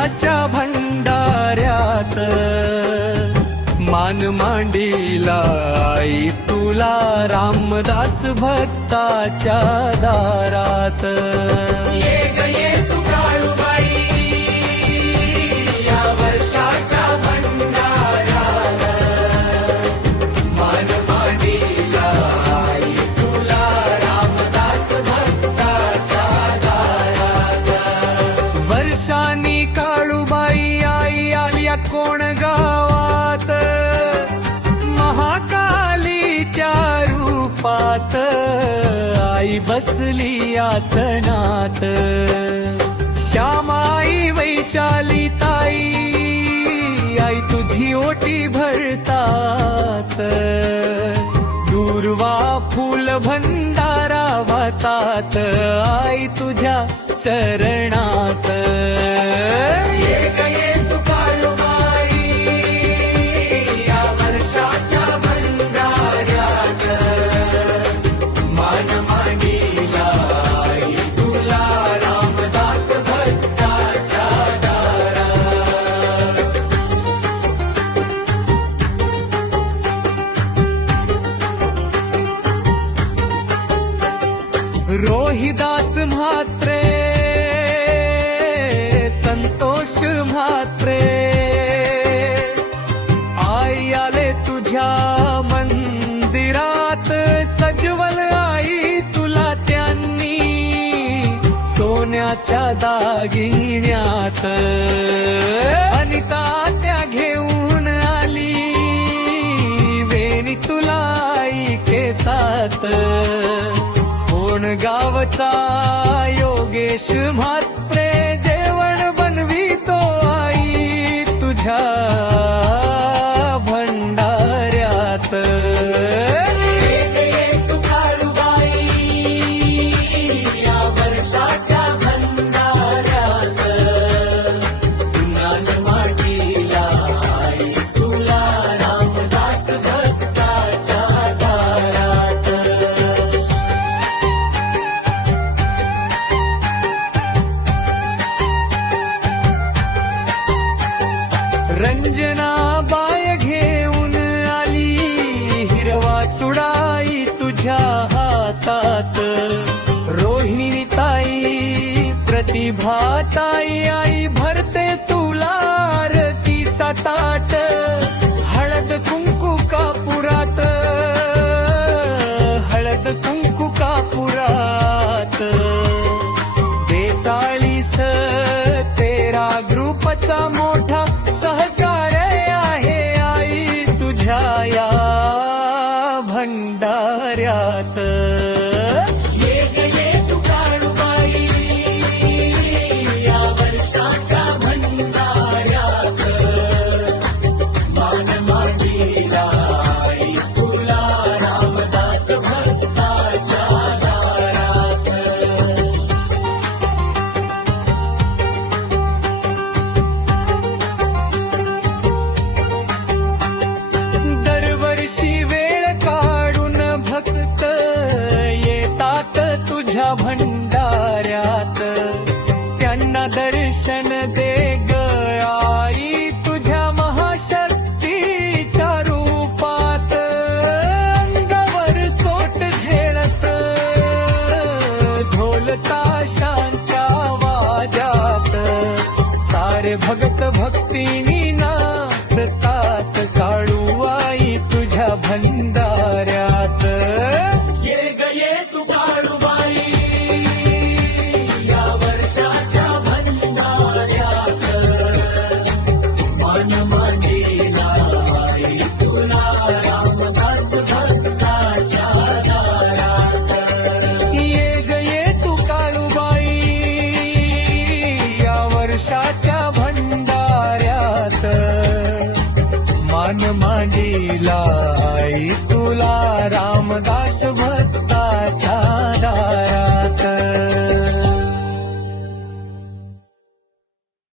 वर्षाच्या भंडाऱ्यात मान मांडीला आई तुला रामदास भक्ताच्या दारात। ये ग ये तू काळूबाई या वर्षाच्या भंडाऱ्यात मान मांडीला आई तुला रामदास भक्ताच्या दारात। वर्षांनी काळूबाई आई आल्या कोण गावात महाकालीच्या रूपात आई बसली आसनात। श्यामाई वैशाली ताई आई तुझी ओटी भरतात दूर्वा फूल भंडारा वाहतात आई तुझ्या चरणात। ये ग ये तू काळूबाई या वर्षाच्या भंडाऱ्यात मान मांडीला आई तुला रामदास भक्ताच्या दारात। रोहिदास म्हात्रे संतोष म्हात्रे आई आले तुझ्या मंदिरात सजवल आई तुला त्यांनी सोन्याच्या दागिन्यात। अनिता त्या घेऊन आली वेणी तुला आई केसात। कोण गावचा योगेश म्हात्रे जेवण बनवितो आई तुझ्या भंडाऱ्यात। ये ग ये तू काळूबाई या वर्षाच्या भंडाऱ्यात मान मांडीला आई तुला रामदास भक्ताच्या दारात। रंजना बाय घेऊन आली हिरवा चुडाई तुझ्या हातात। रोहिणी ताई प्रतिभा ताई आई भरते तुला आरतीचा ताट। हळद कुंकू कापुरात हळद कुंकू कापुरात 42 तेरा ग्रुपचा मोठा सहकार्य आहे आई तुझ्या या भंडाऱ्यात। ये ग ये तू काळूबाई या वर्षाच्या भंडाऱ्यात मान मांडीला आई तुला रामदास भक्ताच्या दारात। दरवर्षी वेळ काढून भक्त येतात तुझ्या भंडाऱ्यात। त्यांना दर्शन दे ग आई तुझ्या महाशक्तीच्या रूपात। अंगावर सोट झेलत ढोल ताशांच्या वाद्यात सारे भगत भक्तीनी नाचतात काळू आई तुझ्या भंडाऱ्यात। ये ग ये तू काळूबाई या वर्षाच्या भंडाऱ्यात मान मांडीला आई तुला रामदास भक्ताच्या दारात। ये ग ये तू काळूबाई या वर्षाच्या भंडाऱ्यात मान मांडीला